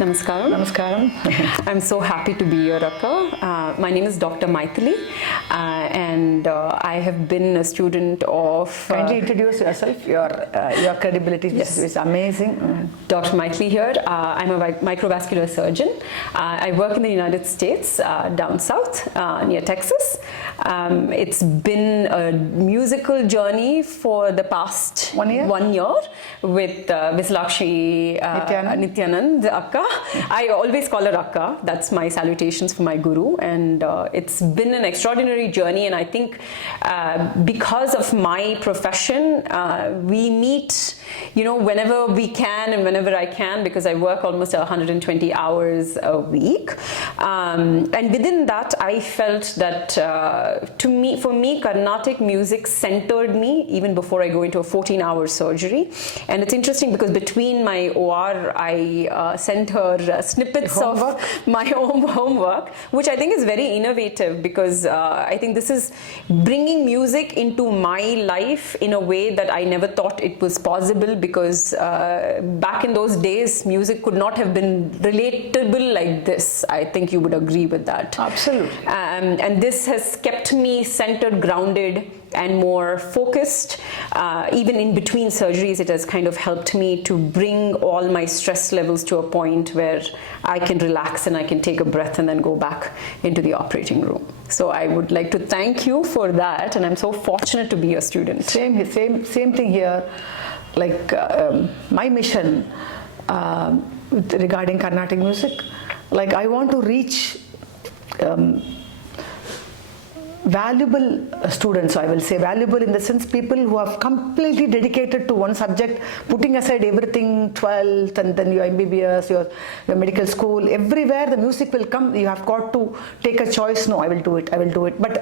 Namaskaram. Namaskaram. I'm so happy to be here, Akka. My name is Dr. Mythili, and I have been a student of... Kindly introduce yourself, your credibility is amazing. Dr. Mythili here. I'm a microvascular surgeon. I work in the United States, down south, near Texas. It's been a musical journey for the past 1 year, with Visalakshi Nityanand, Akka. I always call her Akka. That's my salutations for my guru, and it's been an extraordinary journey. And I think because of my profession, we meet, whenever we can and whenever I can, because I work almost 120 hours a week. And within that, I felt that for me, Carnatic music centered me even before I go into a 14-hour surgery. And it's interesting because between my OR, I sent her snippets of my own homework, which I think is very innovative, because I think this is bringing music into my life in a way that I never thought it was possible, because back in those days, music could not have been relatable like this. I think you would agree with that. Absolutely. And this has kept me centered, grounded, and more focused. Even in between surgeries, it has kind of helped me to bring all my stress levels to a point where I can relax and I can take a breath and then go back into the operating room. So I would like to thank you for that, and I'm so fortunate to be a student. Same thing here. Like my mission regarding Carnatic music, like I want to reach valuable students. I will say valuable in the sense people who have completely dedicated to one subject, putting aside everything, 12th and then your MBBS, your medical school, everywhere the music will come. You have got to take a choice. No, I will do it. But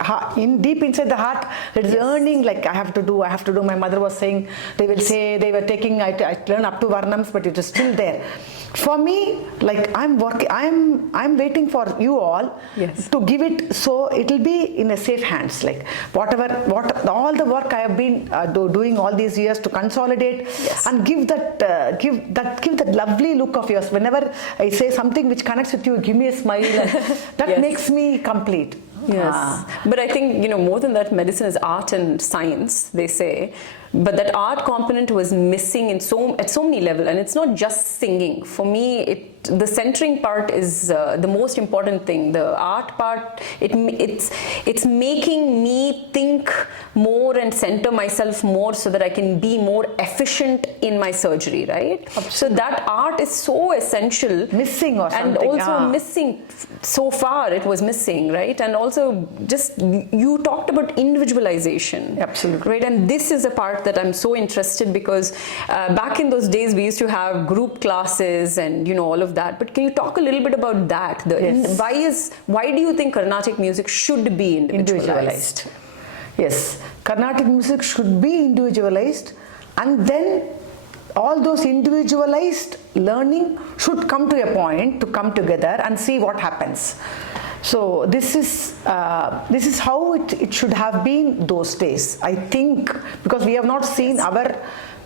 deep inside the heart, it is yearning, like I have to do. My mother was saying, they will say they were taking, I learned up to Varnams, but it is still there. For me, like I'm waiting for you all to give it, so it will be in a safe hands. Like all the work I have been doing all these years to consolidate and give that lovely look of yours. Whenever I say something which connects with you, give me a smile. And that makes me complete. Yes, but I think more than that, medicine is art and science, they say. But that art component was missing at so many levels, and it's not just singing. For me, the centering part is the most important thing. The art part, it's making me think more and center myself more so that I can be more efficient in my surgery, right? Absolutely. So that art is so essential. Missing or something. And also missing, so far it was missing, right? And also just, you talked about individualization. Absolutely. Right, and this is a part that I'm so interested, because back in those days we used to have group classes and all of that. But can you talk a little bit about that? Why do you think Carnatic music should be individualized? Yes, Carnatic music should be individualized, and then all those individualized learning should come to a point to come together and see what happens. So this is how it should have been those days, I think, because we have not seen our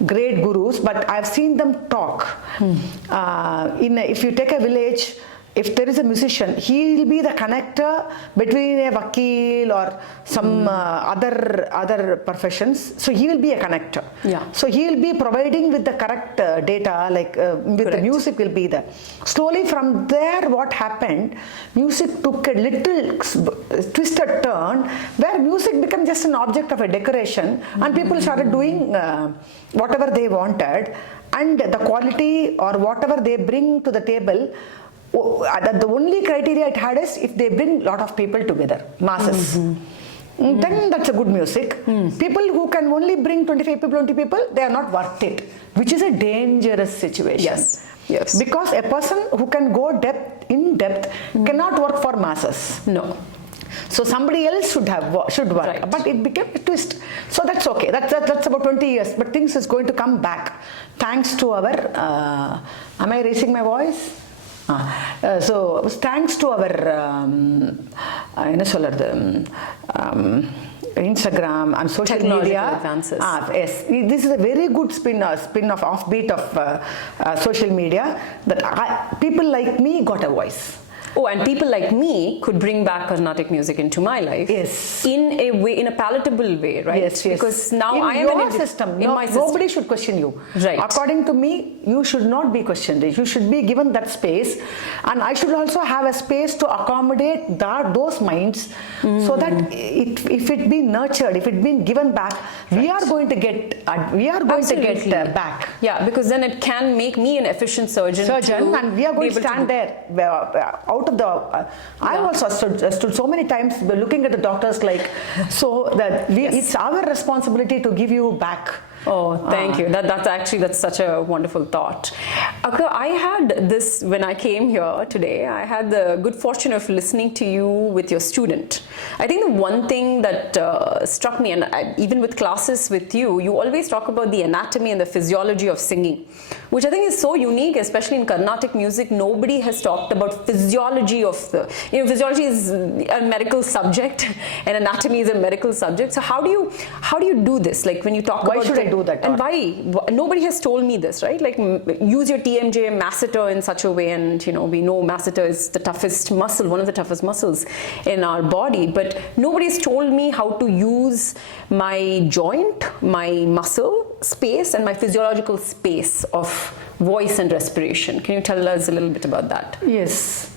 great gurus, but I have seen them talk. If you take a village, if there is a musician, he will be the connector between a vakil or some other professions. So he will be a connector. Yeah. So he will be providing with the correct data, like with the music will be there. Slowly from there, what happened? Music took a little twisted turn, where music became just an object of a decoration, and people started doing whatever they wanted, and the quality or whatever they bring to the table. The only criteria it had is if they bring a lot of people together, masses. Then that's a good music. People who can only bring 25 people, 20 people, they are not worth it, which is a dangerous situation. Yes. Because a person who can go in depth cannot work for masses. No. So somebody else should work, right. But it became a twist. So that's okay. That's about 20 years. But things is going to come back thanks to our. Am I raising my voice? So thanks to our Instagram and social media advances. Yes, this is a very good offbeat of social media that people like me got a voice. Oh, and people like me could bring back Carnatic music into my life. Yes. In a way, in a palatable way, right? Yes, yes. Because now in I am your system, nobody should question you. Right. According to me, you should not be questioned. You should be given that space, and I should also have a space to accommodate those minds, so that if it be nurtured, if it been given back, we are going to get back. Yeah, because then it can make me an efficient surgeon, and we are going to stand there out of the I also stood so many times looking at the doctors like, so that it's our responsibility to give you back. Oh, thank you. That's such a wonderful thought. Akka, I had this when I came here today. I had the good fortune of listening to you with your student. I think the one thing that struck me, and even with classes with you, you always talk about the anatomy and the physiology of singing, which I think is so unique, especially in Carnatic music. Nobody has talked about physiology of physiology is a medical subject and anatomy is a medical subject. So how do you do this? Like when you talk about... Why should I do that? And why? Nobody has told me this, right? Like use your TMJ masseter in such a way, and we know masseter is the toughest muscle, one of the toughest muscles in our body, but nobody's told me how to use my joint, my muscle space, and my physiological space of voice and respiration. Can you tell us a little bit about that? Yes.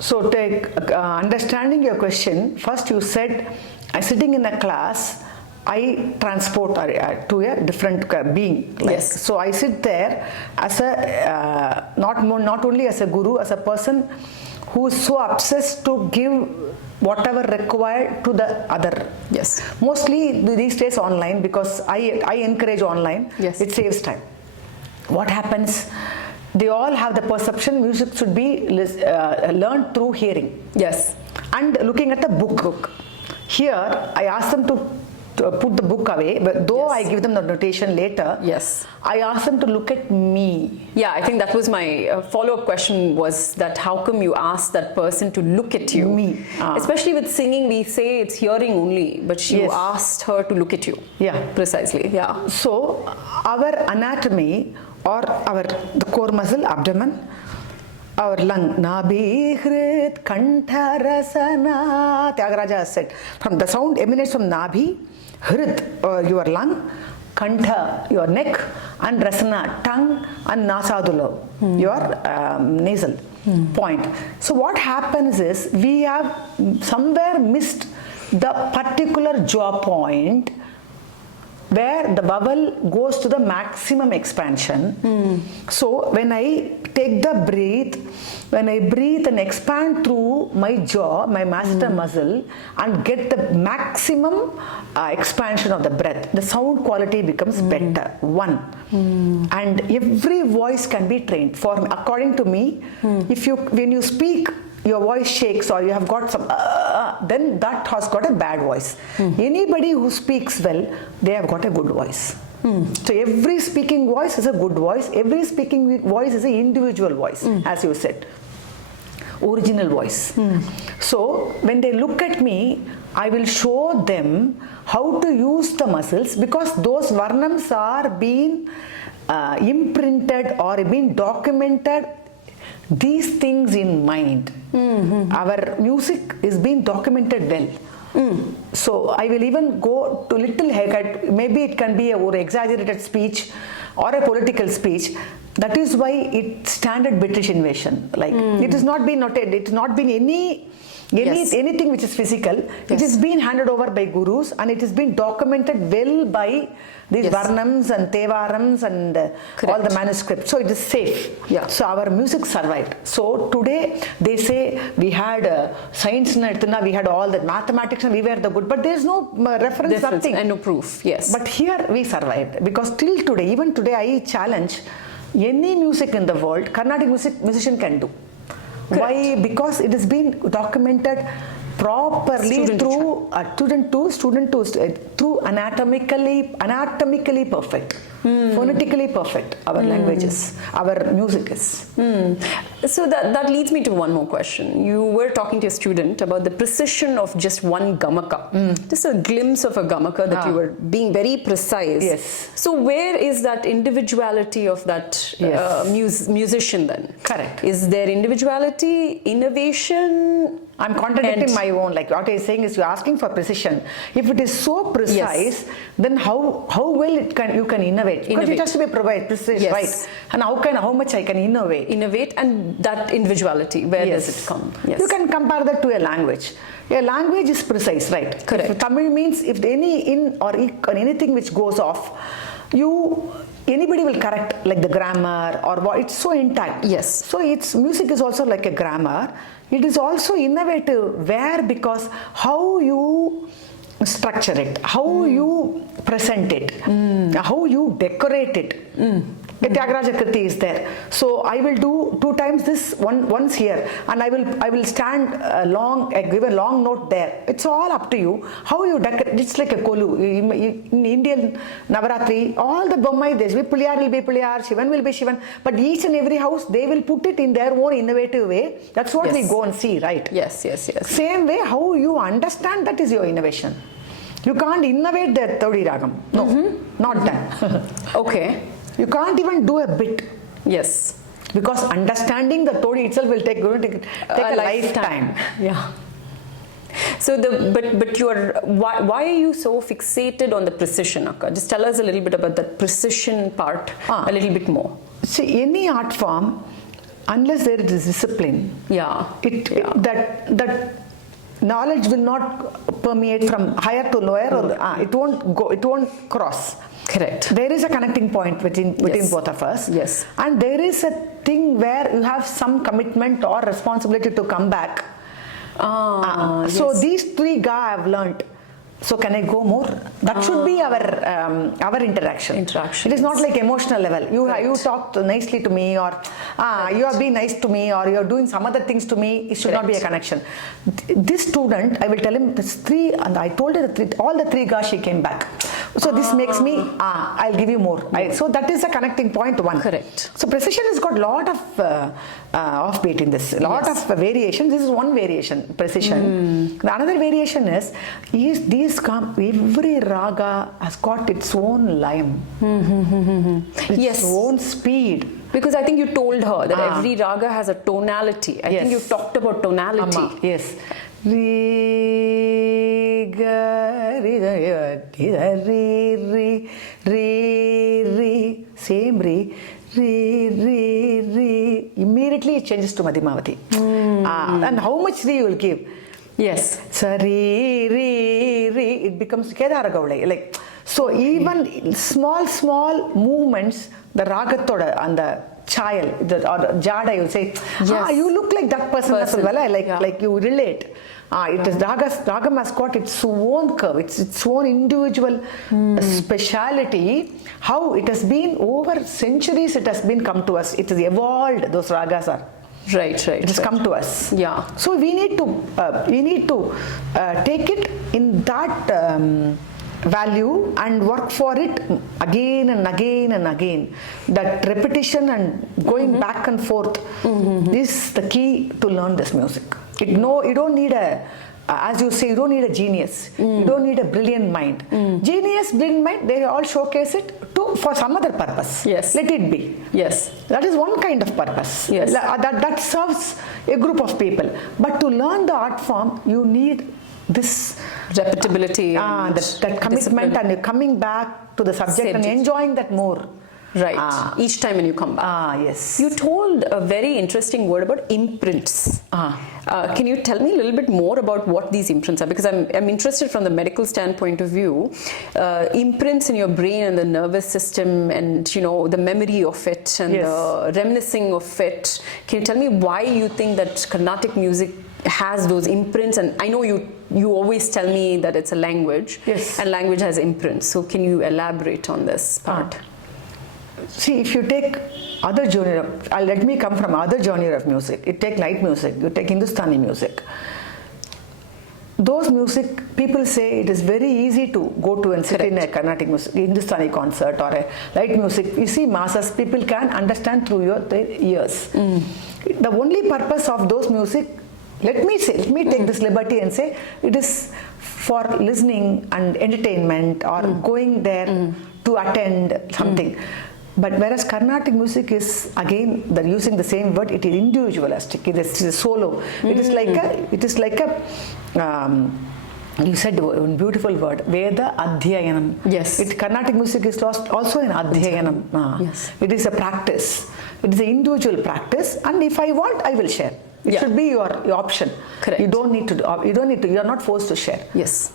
So understanding your question, first you said, I'm sitting in a class, I transport to a different being. Yes. So I sit there as a not only as a guru, as a person who is so obsessed to give whatever required to the other. Yes. Mostly these days online, because I encourage online. Yes. It saves time. What happens? They all have the perception music should be learned through hearing. Yes. And looking at the book. Here, I ask them to put the book away, but though I give them the notation later, I ask them to look at me. Yeah, I think that was my follow-up question, was that how come you ask that person to look at you? Me. Especially with singing, we say it's hearing only, but you asked her to look at you. Yeah. Precisely, yeah. So, our anatomy, or the core muscle, abdomen, our lung, Nabhi, Hrit, Kantha, Rasana, Thyagaraja has said, from the sound emanates from Nabhi, Hrit, your lung, Kantha, your neck, and Rasana, tongue, and Nasadula, your nasal point. So what happens is, we have somewhere missed the particular jaw point where the vowel goes to the maximum expansion. So when I take the breath, when I breathe and expand through my jaw, my masseter muscle, and get the maximum expansion of the breath, the sound quality becomes better. And every voice can be trained. According to me, when you speak, your voice shakes, or you have got some then that has got a bad voice. Anybody who speaks well, they have got a good voice. So every speaking voice is a good voice. Every speaking voice is an individual voice, as you said, original voice. So when they look at me, I will show them how to use the muscles, because those varnams are being imprinted or being documented, these things in mind. Our music is being documented well. So I will even go to little haircut. Maybe it can be a exaggerated speech or a political speech. That is why it's standard British invasion. Like it has not been noted. It has not been anything which is physical. It has been handed over by gurus, and it has been documented well by these varnams and tevarams and all the manuscripts. So it is safe. So our music survived. So today they say we had science, we had all the mathematics, and we were the good, but there is no reference, nothing. And no proof. Yes. But here we survived, because till today, even today, I challenge any music in the world, Carnatic musician can do. Correct. Why? Because it has been documented properly through student to through anatomically perfect. Phonetically perfect, our languages, our music is. So that leads me to one more question. You were talking to a student about the precision of just one gamaka. Just a glimpse of a gamaka that you were being very precise. Yes. So where is that individuality of that musician then? Correct. Is there individuality, innovation? I'm contradicting my own. Like what I'm saying is, you're asking for precision. If it is so precise, then how well you can innovate? Because it has to be precise, right? And how much I can innovate? Innovate, and that individuality, where does it come? Yes. You can compare that to a language. A language is precise, right? Correct. If Tamil means, if any in or anything which goes off, anybody will correct, like the grammar or what. It's so intact. Yes. So music is also like a grammar. It is also innovative because how you structure it, how you present it, how you decorate it. The Thyagaraja Kriti is there. So I will do 2 times this, once here, and I will stand give a long note there. It's all up to you. How you decorate. It's like a kolu. In Indian Navaratri, all the Bommai, Puliyar will be Puliyar, Shivan will be Shivan. But each and every house, they will put it in their own innovative way. That's what we go and see, right? Yes. Same way, how you understand, that is your innovation. You can't innovate the Todi Ragam. No, not done. Okay. You can't even do a bit. Yes. Because understanding the Todi itself will take a lifetime. Yeah. So but why are you so fixated on the precision, Akka? Just tell us a little bit about that precision part, a little bit more. See, any art form, unless there is discipline, that knowledge will not permeate from higher to lower, or it won't cross. Correct. There is a connecting point between both of us. Yes. And there is a thing where you have some commitment or responsibility to come back. So these 3 ga I have learnt. So can I go more? That should be our interaction. It is not like emotional level. You talked nicely to me, or you are being nice to me, or you are doing some other things to me. It should not be a connection. This student, I will tell him this 3, and I told her all the 3 ga she came back. So this makes me, I'll give you more. So that is a connecting point 1. Correct. So precision has got lot of offbeat in this, lot of variation. This is one variation, precision. The another variation is every raga has got its own lime, its own speed. Because I think you told her that every raga has a tonality. I think you talked about tonality. Yes. Re, ga, re, re, same re, immediately it changes to Madhimavati. And how much re you will give? Yes. Sari, it becomes Kedara Gaulai. Like, so even small movements, the ragatoda and the child, or jada, you say, you look like that person. Like you relate. It is Ragam has got its own curve, its own individual speciality. How it has been over centuries, it has been come to us. It has evolved. Those ragas are. Right. It has come to us. Yeah. So we need to take it in that value and work for it again and again and again. That repetition and going back and forth is the key to learn this music. You don't need as you say, you don't need a genius. You don't need a brilliant mind. Genius, brilliant mind, they all showcase it for some other purpose. Yes. Let it be. Yes. That is one kind of purpose. Yes. That serves a group of people. But to learn the art form, you need this repetibility, that commitment, and coming back to the subject and enjoying that more. Right. Each time when you come back. Yes. You told a very interesting word about imprints. Can you tell me a little bit more about what these imprints are? Because I'm interested from the medical standpoint of view. Imprints in your brain and the nervous system, and the memory of it and the reminiscing of it. Can you tell me why you think that Carnatic music has those imprints? And I know you always tell me that it's a language. Yes. And language has imprints. So can you elaborate on this part? See, if you take other genre, let me come from other genre of music. You take light music, you take Hindustani music. those music, people say it is very easy to go to and sit in a Carnatic music, Hindustani concert or a light music. You see masses, people can understand through their ears. The only purpose of those music, let me take this liberty and say, it is for listening and entertainment or going there to attend something. But whereas Carnatic music is, again, they're using the same word, it is individualistic, it is a solo. It is like a you said one beautiful word, Veda Adhyayanam. Yes. Carnatic music is also an Adhyayanam. Yes. It is a practice. It is an individual practice, and if I want, I will share. It should be your option. Correct. You don't need to. You are not forced to share. Yes.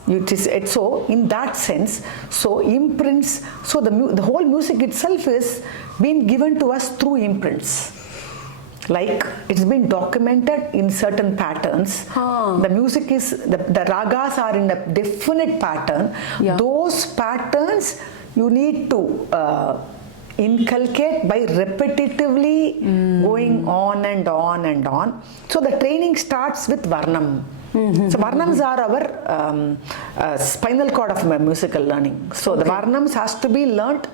So in that sense, so imprints. So the whole music itself is being given to us through imprints. Like it's been documented in certain patterns. The music is the ragas are in a definite pattern. Yeah. Those patterns you need to inculcate by repetitively going on and on and on. So the training starts with Varnam. So Varnams are our spinal cord of musical learning. So the Varnams has to be learnt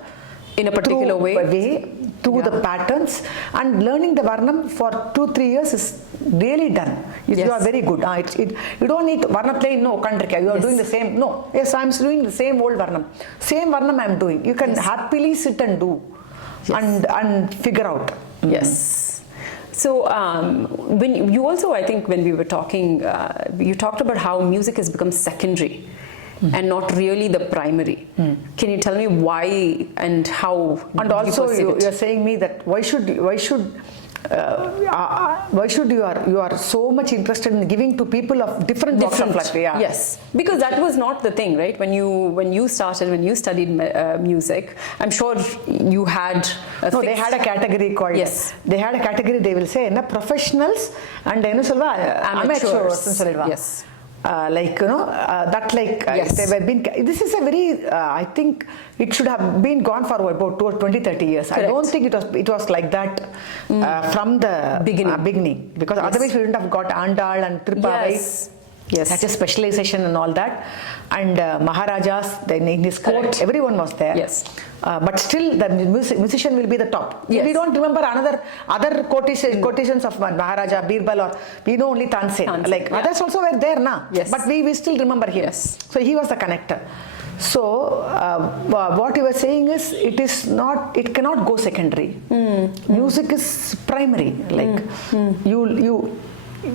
in a particular way through the patterns, and learning the Varnam for 2-3 years is really done. You are very good. You don't need Varna playing, no, Kandrika, you are doing the same. No, yes, I am doing the same old Varnam. Same Varnam I am doing. You can happily sit and do and figure out. Yes. So when you also, I think when we were talking, you talked about how music has become secondary and not really the primary. Can you tell me why and how? And also you are saying me that why should you are so much interested in giving to people of different walks of life? Yeah. Yes, because that was not the thing, right? When you studied music, I'm sure you had they had a category called they had a category, they will say professionals and amateurs. Yes. They were been. This is a very. I think it should have been gone for about 20-30 years. Correct. I don't think it was like that from the beginning, because otherwise we wouldn't have got Andal and Tripavai. Yes. Such a specialization and all that, and Maharajas. Then in his court, everyone was there. Yes. But still, the musician will be the top. Yes. We don't remember other quotations of Maharaja, Birbal, or we know only Tansen. Others also were there now. Yes. But we still remember him. Yes. So he was the connector. So what you were saying is it cannot go secondary. Music is primary.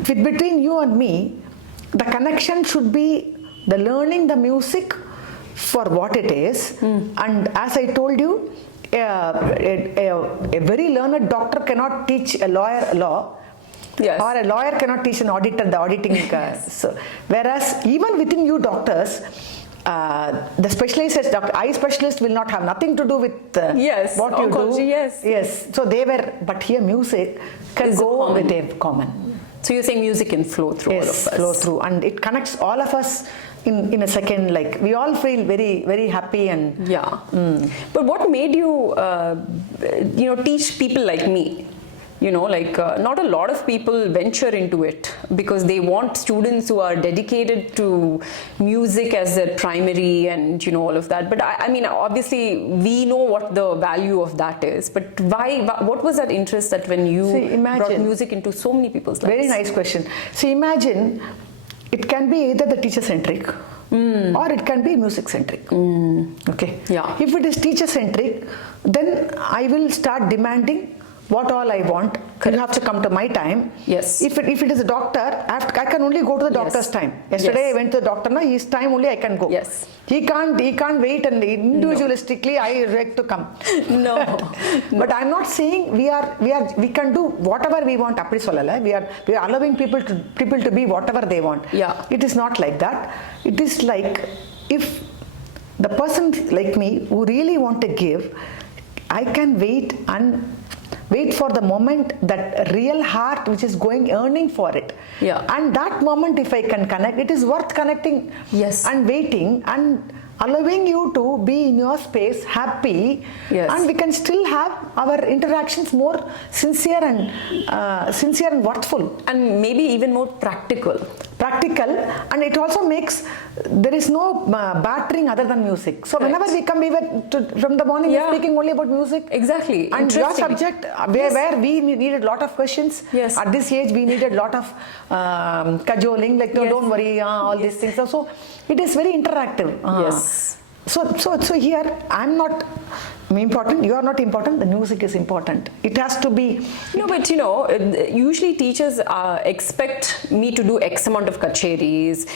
Between you and me, the connection should be the learning the music for what it is, and as I told you, a very learned doctor cannot teach a lawyer law. Yes. Or a lawyer cannot teach an auditor the auditing. So, whereas even within you doctors, the specialist, eye specialist will not have nothing to do with what you do. Yes. So but here music can go with a common. So you're saying music can flow through all of us. Flow through, and it connects all of us in a second. Like we all feel very, very happy and But what made you, teach people like me? Not a lot of people venture into it because they want students who are dedicated to music as their primary and all of that. But I mean, obviously we know what the value of that is. But why? What was that interest that when you brought music into so many people's lives? Very nice question. See, imagine it can be either the teacher centric or it can be music centric. Okay. Yeah. If it is teacher centric, then I will start demanding what all I want. You have to come to my time. Yes. If it is a doctor, I can only go to the doctor's time. Yesterday I went to the doctor. Now his time only I can go. Yes. He can't wait, and individualistically I like to come. No. But I'm not saying we can do whatever we want. We are allowing people to be whatever they want. Yeah. It is not like that. It is like if the person like me who really want to give, I can wait for the moment, that real heart which is earning for it. Yeah. And that moment, if I can connect, it is worth connecting. Yes. And waiting and allowing you to be in your space happy. Yes. And we can still have our interactions more sincere and worthful. And maybe even more practical. practical, and it also makes, there is no battering other than music. So whenever we come, we were from the morning we're speaking only about music. Exactly. And your subject, where we needed a lot of questions. Yes. At this age, we needed a lot of cajoling, like no, don't worry, all these things. So it is very interactive. Yes. So here, I'm not important, you are not important, the music is important. It has to be... No, but usually teachers expect me to do X amount of kacheris,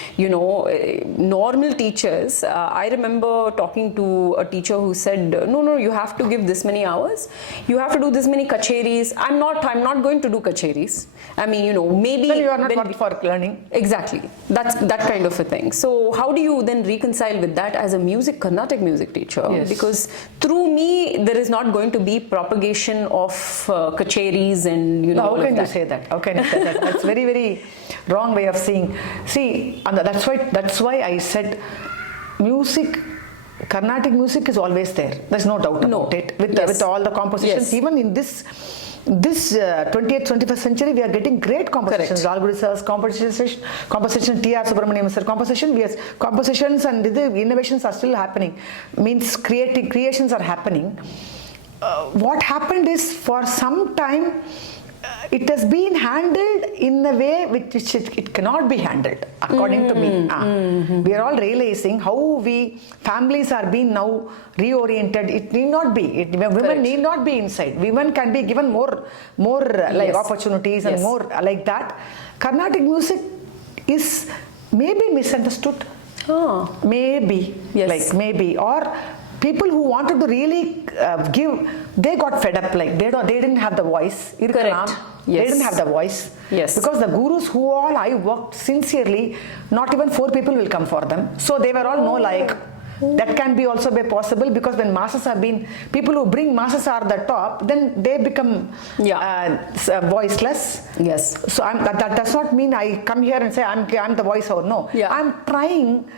normal teachers. I remember talking to a teacher who said, no, you have to give this many hours, you have to do this many kacheris. I'm not going to do kacheris. I mean, maybe... Then you are not worth for learning. Exactly. That's that kind of a thing. So how do you then reconcile with that as a Carnatic music teacher? Yes. Because through me, there is not going to be propagation of kacheris and How can you say that? How can you say that? That's very, very wrong way of seeing. See, and that's why I said music, Carnatic music is always there. There's no doubt about it. With all the compositions, even in this 20th, 21st century, we are getting great compositions. Lal sir's composition, T.R. Subramaniam sir compositions, and the innovations are still happening. Means creations are happening. What happened is, for some time, it has been handled in a way which it cannot be handled, according to me. We are all realizing how families are being now reoriented. It need not be. Women need not be inside. Women can be given more like opportunities and more like that. Carnatic music is maybe misunderstood. Maybe. Yes. Like maybe. Or people who wanted to really give, they got fed up. Like they didn't have the voice. Correct. They didn't have the voice. Yes. Because the gurus who all I worked sincerely, not even 4 people will come for them. So they were all that can be also be possible, because when masses have been, people who bring masses are the top, then they become voiceless. Yes. So that does not mean I come here and say I'm the voice or no. Yeah. I'm trying.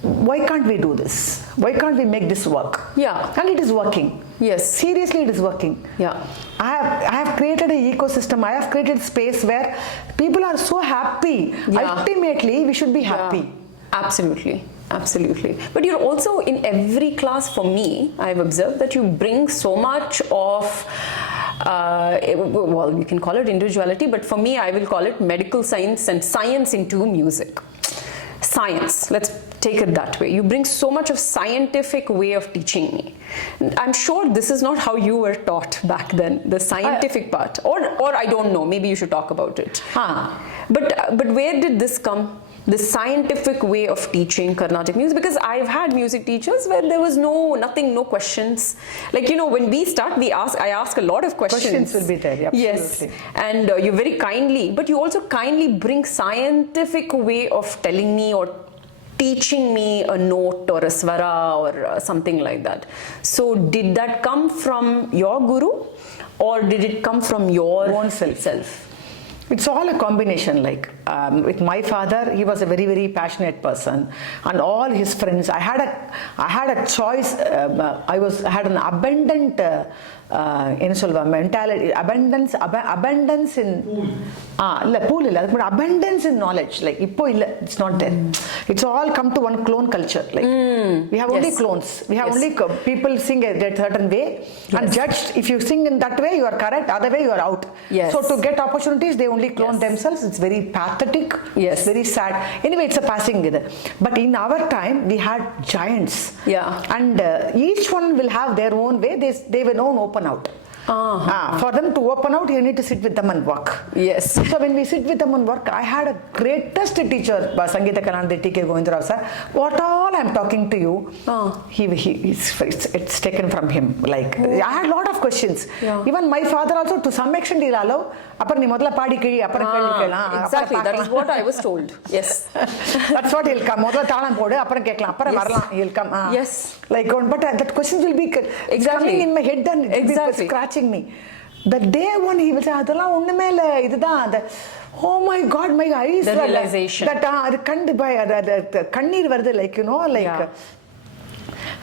Why can't we do this? Why can't we make this work? Yeah. And it is working. Yes. Seriously, it is working. Yeah. I have created an ecosystem. I have created space where people are so happy. Yeah. Ultimately, we should be happy. Yeah. Absolutely. Absolutely. But you're also, in every class, for me, I've observed that you bring so much of well, you can call it individuality, but for me, I will call it medical science and science into music. Science, let's take it that way. You bring so much of scientific way of teaching me. I'm sure this is not how you were taught back then, the scientific part, or I don't know, maybe you should talk about it. But where did this come? The scientific way of teaching Carnatic music, because I've had music teachers where there was no questions. Like, when we start, I ask a lot of questions. Questions will be there, absolutely. Yes, and you very kindly, but you also kindly bring scientific way of telling me or teaching me a note or a swara or something like that. So did that come from your guru, or did it come from your own self? It's all a combination. Like with my father, he was a very, very passionate person, and all his friends. I had a choice. I had an abundant mentality, abundance in pool illa, but abundance in knowledge. Like it's not there. It's all come to one clone culture. Like we have only clones. We have only people sing a certain way and judged. If you sing in that way, you are correct. Other way, you are out. Yes. So to get opportunities, they only clone themselves. It's very pathetic. Yes. It's very sad. Anyway, it's a passing. But in our time, we had giants. Yeah. And each one will have their own way. They were known open out. For them to open out, you need to sit with them and work. Yes. So when we sit with them and work, I had a greatest teacher, Sangeeta Kalanade T.K. Govindarao sir. What all I'm talking to you, it's taken from him. Like I had a lot of questions. Yeah. Even my father also, to some extent, exactly, that is what I was told. Yes. That's what he'll come. He'll come. Yes. Like, but that questions will be coming in my head and it will be scratching me. The day one he will say, oh my God, my eyes. The realization. That kannir varudhu, like, like.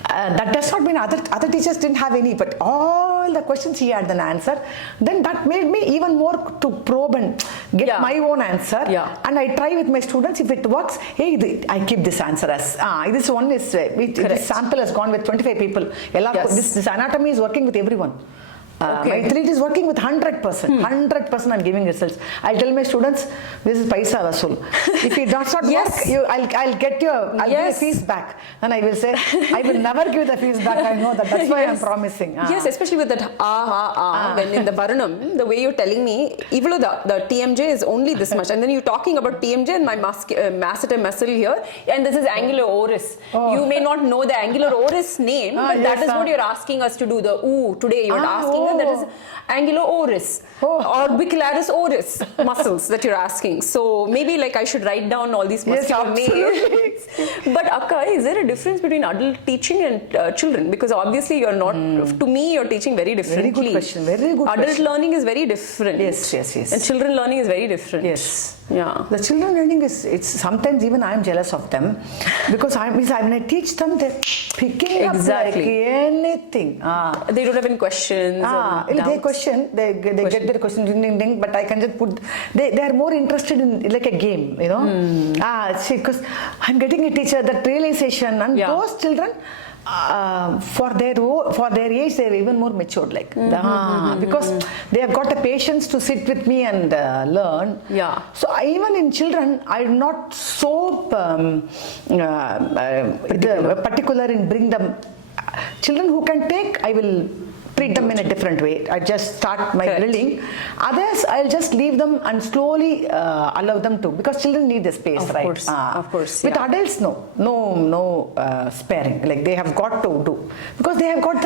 That does not mean other teachers didn't have any, but all the questions he had an answer. Then that made me even more to probe and get my own answer. Yeah. And I try with my students. If it works, hey, I keep this answer as this one is this sample has gone with 25 people. This anatomy is working with everyone. Mythili is working with 100%. 100% I'm giving results. I'll tell my students, this is paisa vasool. If it does not work, I'll get your give a fees back. And I will say, I will never give the fees back. I know that. That's why I'm promising. Yes, especially with that when in the Varanam, the way you're telling me, even though the TMJ is only this much, and then you're talking about TMJ and my masseter muscle here, and this is angular oris. You may not know the angular oris name, but that is what you're asking us to do. The today you're asking that is angular oris orbicularis oris muscles that you're asking. So maybe like I should write down all these muscular names. But Akka, is there a difference between adult teaching and children? Because obviously you're not, to me you're teaching very differently. Very good question. Very good Adult learning is very different. Yes. And children learning is very different. Yes. Yeah. The children learning it's sometimes even I'm jealous of them because when I teach them, they're picking up like anything. They don't have any questions. They question, they get their question, but I can just put, they are more interested in like a game, you know. Because I'm getting a teacher, that realization, and those children, for their age, they're even more matured, like because they have got the patience to sit with me and learn. Yeah. So even in children, I'm not so particular in bring them. Children who can take, I will treat them in a different way. I just start my drilling. Others, I'll just leave them and slowly allow them to, because children need the space, of right? Of course. With adults, no sparing. Like they have got to do, because they have got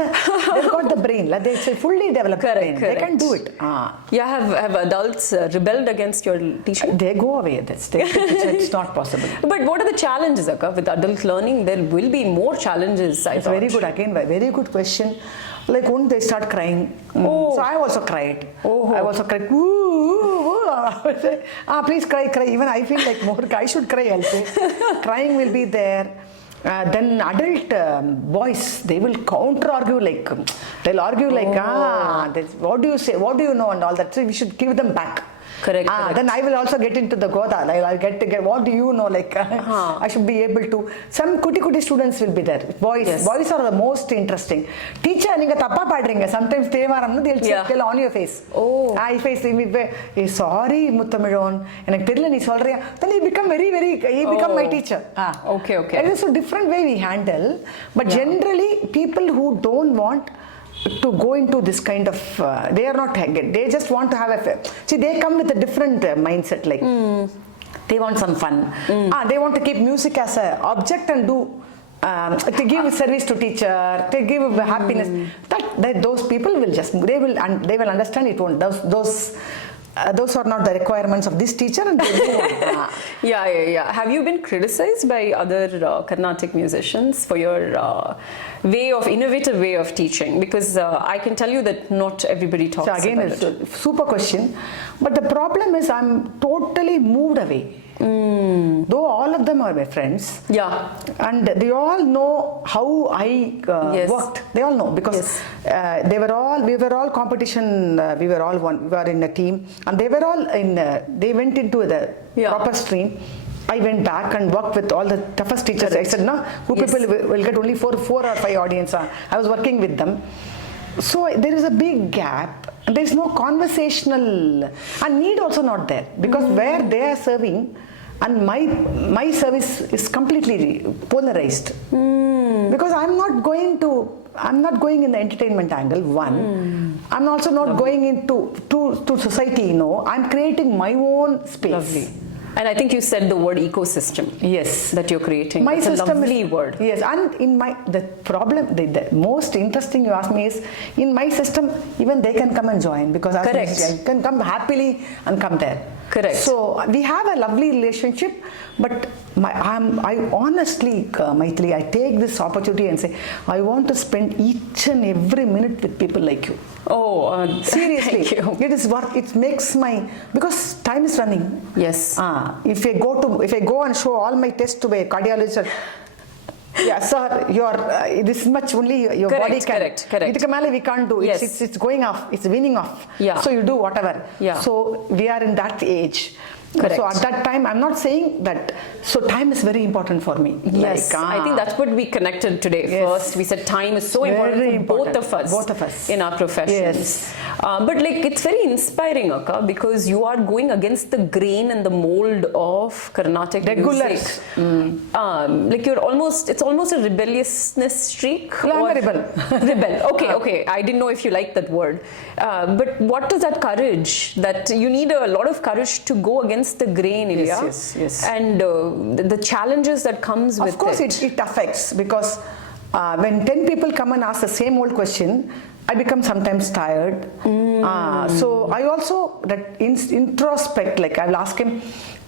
the brain. Like it's a fully developed brain. They can do it. Have adults rebelled against your teaching? They go away. It's not possible. But what are the challenges, Akka, with adult learning? There will be more challenges. It's very good. Again, very good question. Like when they start crying, so I also cried. I also cried. I would say, please cry. Even I feel like more. I should cry. I'll say, crying will be there. Then adult boys, they will counter argue, like they'll argue like what do you say? What do you know? And all that. So we should give them back. Correct. Then I will also get into the Goda. Like I'll get what do you know? Like I should be able to. Some kuti students will be there. Boys are the most interesting. Teacher, ninga tappa padringa. Sometimes they'll tell on your face. I face me. Sorry, Muttamiron. And then he become he become my teacher. Okay. It is a different way we handle. But generally, people who don't want to go into this kind of they are not they just want to have they come with a different mindset, like they want some fun. They want to keep music as an object and do to give service to teacher, to give happiness. That those people will just they will understand it won't those are not the requirements of this teacher, and they do want. Have you been criticized by other Carnatic musicians for your innovative way of teaching? Because I can tell you that not everybody talks about it. So again, it's a super question. But the problem is I'm totally moved away. Though all of them are my friends, and they all know how I worked. They all know, because we were all competition. We were all one. We were in a team, and they were all in. They went into the proper stream. I went back and worked with all the toughest teachers. I said, no, people will get only 4 or 5 audience. I was working with them. So there is a big gap. There is no conversational, and need also not there, because where they are serving and my service is completely polarized. Because I'm not going in the entertainment angle. One, I'm also not going into to society. I'm creating my own space. Lovely. And I think you said the word ecosystem. Yes. That you're creating. My system a lovely word. Yes. And the most interesting you ask me is, in my system, even they can come and join, because I can come happily and come there. Correct. So we have a lovely relationship, but I honestly, Mythili, I take this opportunity and say, I want to spend each and every minute with people like you. Seriously, thank you. It is work. It makes because time is running. Yes. If I go and show all my tests to a cardiologist, Yeah, sir, this much only your Correct, body can. correct. Idhukku mele we can't do. Yes. It's going off. It's weaning off. Yeah. So you do whatever. Yeah. So we are in that age. Correct. So at that time, I'm not saying that. So time is very important for me. Yes, I think that's what we connected today. Yes. First, we said time is so important Very for important. both of us in our professions. Yes. But like it's very inspiring, Akka, because you are going against the grain and the mold of Carnatic Regulars. music. Like it's almost a rebelliousness streak. Yeah, I'm a rebel. Rebel. Okay. I didn't know if you liked that word. But what is that courage? That you need a lot of courage to go against the grain, Ilya. Yes. And the challenges that comes with it. Of course, it affects, because when 10 people come and ask the same old question, I become sometimes tired. So I also that introspect. Like I'll ask him,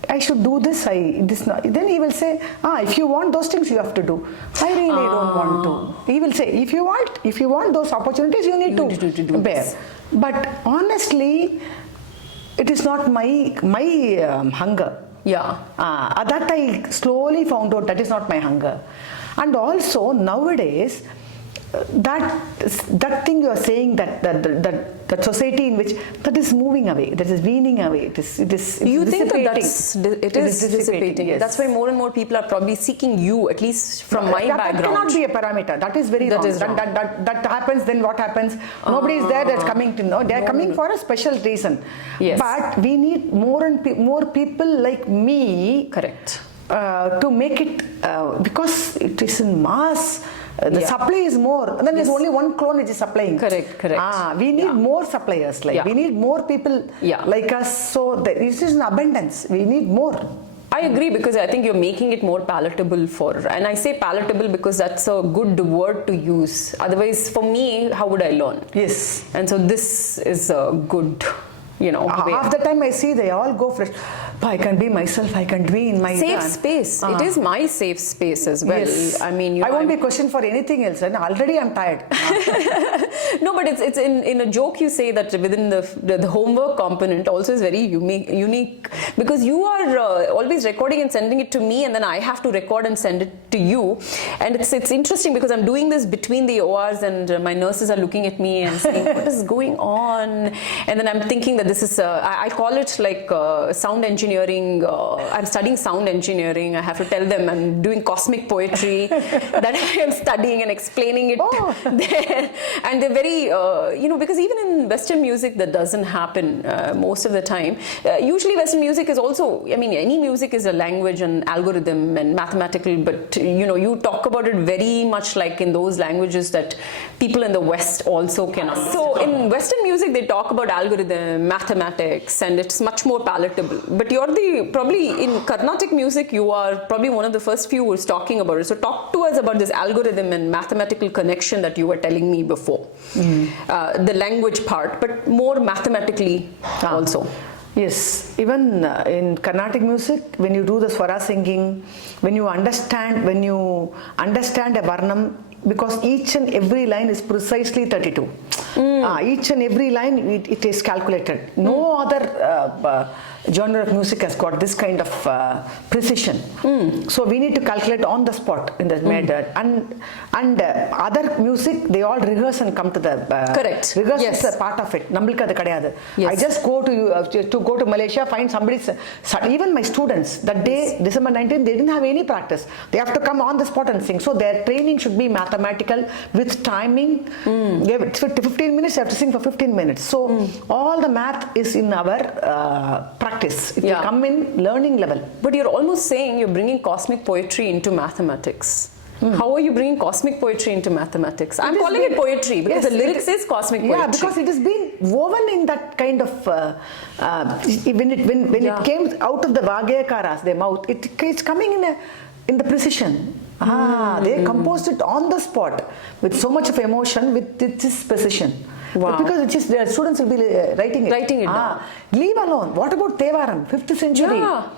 I should do this. Then he will say, if you want those things, you have to do. I really don't want to. He will say, if you want those opportunities, you need to bear. This. But honestly, it is not my hunger. Yeah. That I slowly found out that is not my hunger. And also nowadays, that thing you are saying, that society in which that is moving away, that is weaning away. It is You think dissipating. it is dissipating? Yes. That's why more and more people are probably seeking you, at least from my background. That cannot be a parameter. That is very That wrong. is wrong. That happens, then what happens? Nobody is there that's coming to know. They are coming for a special reason. Yes. But we need more people like me. Correct. To make it, because it is in mass. The supply is more, and then there's only one clone which is supplying. Correct. We need more suppliers. We need more people like us. So this is an abundance. We need more. I agree, because I think you're making it more palatable and I say palatable because that's a good word to use. Otherwise, for me, how would I learn? Yes. And so this is a good, way. Half the time I see they all go fresh. I can be myself. I can be in my safe space. It is my safe space as well. Yes. I mean, I won't be questioned for anything else, and already I'm tired. No, but it's in a joke you say that within the homework component also is very unique, because you are always recording and sending it to me, and then I have to record and send it to you. And it's interesting because I'm doing this between the ORs, and my nurses are looking at me and saying, what is going on? And then I'm thinking that this is I call it like sound engineering. I'm studying sound engineering. I have to tell them I'm doing cosmic poetry that I am studying and explaining it there. And they're very, because even in Western music that doesn't happen most of the time. Usually Western music is also, any music is a language and algorithm and mathematical, but you talk about it very much like in those languages that people in the West also can understand. So in Western music they talk about algorithm, mathematics, and it's much more palatable. But you're probably in Carnatic music, you are probably one of the first few who's talking about it. So talk to us about this algorithm and mathematical connection that you were telling me before. The language part, but more mathematically also. Yes, even in Carnatic music, when you do the swara singing, when you understand a varnam, because each and every line is precisely 32. Each and every line it is calculated. No other genre of music has got this kind of precision. So we need to calculate on the spot in the method. And other music, they all rehearse and come to the correct. Rehearse Yes. is a part of it. Nambalka adu kadiyadu. Yes. I just go to Malaysia, find somebody. Even my students that day, December 19th, they didn't have any practice. They have to come on the spot and sing. So their training should be mathematical with timing. 15 minutes, they have to sing for 15 minutes. So all the math is in our practice. It will come in learning level. But you're almost saying you're bringing cosmic poetry into mathematics. How are you bringing cosmic poetry into mathematics? I'm calling it poetry because the lyrics is cosmic poetry. Yeah, because it has been woven in that kind of when it came out of the Vagayakaras, their mouth, it's coming in the precision. They composed it on the spot with so much of emotion, with this precision. Wow. But because the students will be writing it down. Leave alone. What about Tevaram, 5th century? Yeah.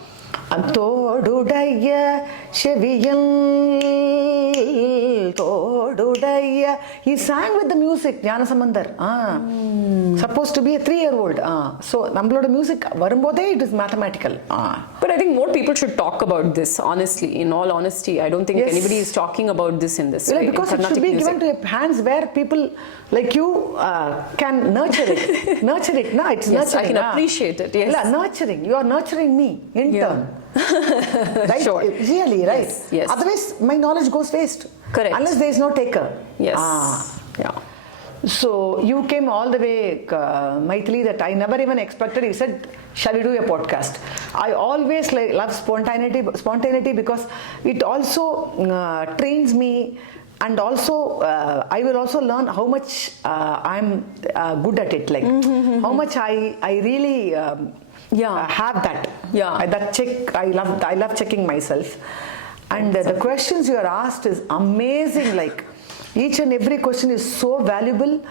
Antodudaya Sheviyal Todudaya. He sang with the music, Jnana Samandar. Supposed to be a 3-year-old. So, nammaloda music varumbode it is mathematical. But I think more people should talk about this, honestly. In all honesty, I don't think anybody is talking about this in this way. Because it should be given to hands where people like you can nurture it. Nurture it. No, it's nurturing. I can appreciate it. Yes. Nurturing. You are nurturing me in turn. Right? Sure. Really, right? Yes. Otherwise, my knowledge goes waste. Correct. Unless there is no taker. Yes. Yeah. So you came all the way, Mythili, that I never even expected. You said, shall we do a podcast? I always love spontaneity because it also trains me, and also I will also learn how much I'm good at it, like how much I really have that. Yeah. That check, I love checking myself. And the questions you are asked is amazing, like each and every question is so valuable,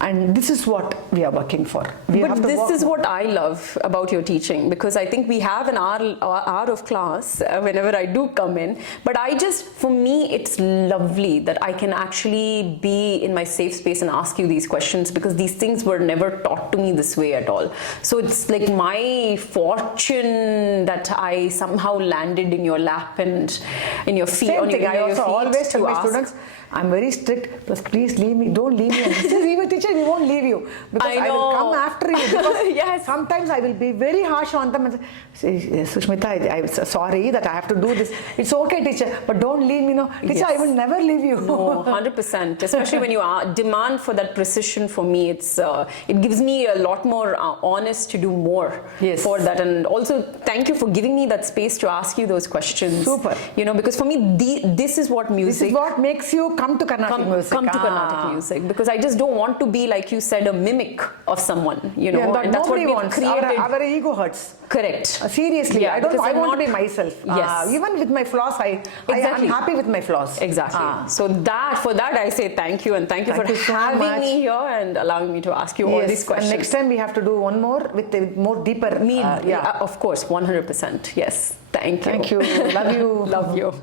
and this is what we are working for. But this is what I love about your teaching, because I think we have an hour of class whenever I do come in, but for me it's lovely that I can actually be in my safe space and ask you these questions, because these things were never taught to me this way at all. So it's like my fortune that I somehow landed in your lap and in your feet. Same thing. I also always tell my students, I'm very strict, but please leave me, don't leave me. Teacher, we won't leave you, because I will come after you, because sometimes I will be very harsh on them and say, Sushmita, I'm sorry that I have to do this. It's okay, teacher, but don't leave me. No, teacher, I will never leave you. No, 100%. Especially when you demand for that precision. For me, it gives me a lot more honest to do more for that. And also, thank you for giving me that space to ask you those questions. Super. Because for me, this is what music. This is what makes you come to Carnatic music. Come to Carnatic music, because I just don't want to be, like you said, a mimic of someone. But that's what we want. Our ego hurts. Correct. Seriously, I want to be myself. Yes. Even with my flaws, I am happy with my flaws. Exactly. So for that I say thank you, and thank you for having me here and allowing me to ask you all these questions. And next time we have to do one more with a more deeper. Of course, 100%. Yes. Thank you. Thank you. Love you. Love you.